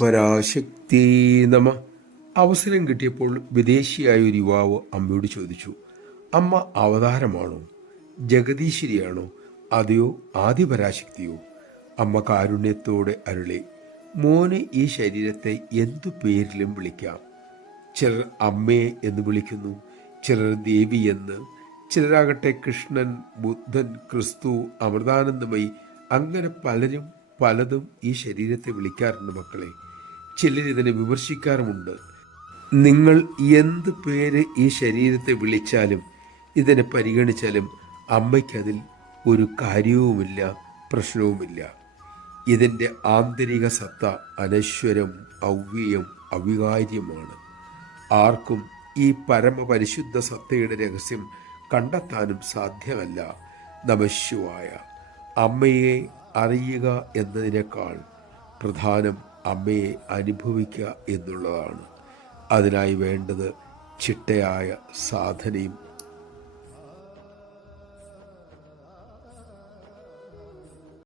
പരാശക്തി നമ. അവസരം കിട്ടിയപ്പോൾ വിദേശിയായ ഒരു യുവാവ് അമ്മയോട് ചോദിച്ചു, അമ്മ അവതാരമാണോ, ജഗദീശ്വരിയാണോ, അതെയോ ആദിപരാശക്തിയോ? അമ്മ കാരുണ്യത്തോടെ അരുളി, മോന് ഈ ശരീരത്തെ എന്തു പേരിലും വിളിക്കാം. ചിലർ അമ്മയെ എന്ന് വിളിക്കുന്നു, ചിലർ ദേവി എന്ന്, ചിലരാകട്ടെ കൃഷ്ണൻ, ബുദ്ധൻ, ക്രിസ്തു, അമൃതാനന്ദമയി, അങ്ങനെ പലരും പലതും ഈ ശരീരത്തെ വിളിക്കാറുണ്ട് മക്കളെ. ചിലരിതിനെ വിമർശിക്കാറുമുണ്ട്. നിങ്ങൾ എന്ത് പേര് ഈ ശരീരത്തെ വിളിച്ചാലും ഇതിനെ പരിഗണിച്ചാലും അമ്മയ്ക്കതിൽ ഒരു കാര്യവുമില്ല, പ്രശ്നവുമില്ല. ഇതിൻ്റെ ആന്തരിക സത്ത അനശ്വരം, അവ്യയം, അവികാര്യമാണ്. ആർക്കും ഈ പരമപരിശുദ്ധ സത്തയുടെ രഹസ്യം കണ്ടെത്താനും സാധ്യമല്ല. നമഃശിവായ. അമ്മയെ അറിയുക എന്നതിനേക്കാൾ പ്രധാനം അമ്മയെ അനുഭവിക്കുക എന്നുള്ളതാണ്. അതിനായി വേണ്ടത് ചിട്ടയായ സാധനയും